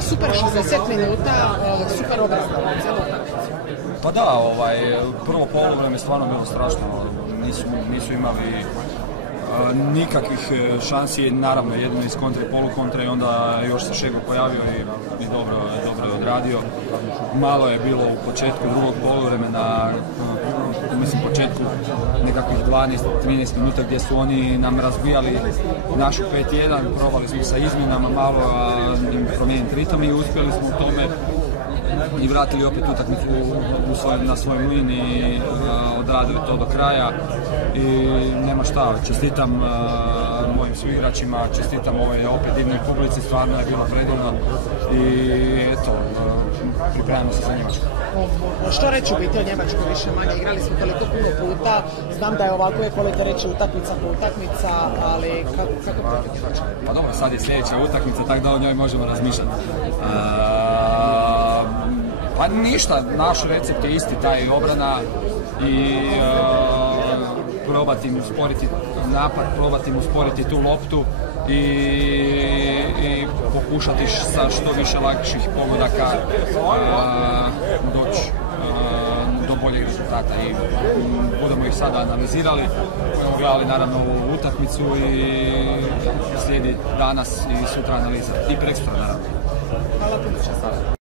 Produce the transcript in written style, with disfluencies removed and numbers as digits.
Super 60 minuta, super obrana. Pa da, prvo poluvreme je stvarno bilo strašno. Nisu imali nikakvih šansi, naravno jedino iz kontra i polukontra i onda još se Šego pojavio i dobro je odradio. Malo je bilo u početku drugog poluvremena, mislim početku nekakvih 12-13 minuta gdje su oni nam razbijali našu 5-1, probali smo sa izmjenama malo promijeniti ritam i uspjeli smo u tome i vratili opet utakmicu na svoj mlin i odradili to do kraja i nema šta, čestitam mojim suigračima, čestitam opet divnoj publici, stvarno je bilo predivno i eto, pripremamo se za Njemačku. Što reći u biti o Njemačkoj više manje? Igrali smo toliko puno puta, znam da je ovako uvijek volite reći utakmica po utakmica, ali kako pratiti Njemačku? Pa dobro, sad je sljedeća utakmica, tako da o njoj možemo razmišljati. Pa ništa, naš recept je isti, taj obrana i probati im usporiti napad, probati im usporiti tu loptu i pokušati sa što više lakših pogodaka doći do boljeg rezultata i budemo ih sada analizirali, gledali naravno ovu utakmicu i slijedi danas i sutra analiza i prekstra naravno. Hvala puno.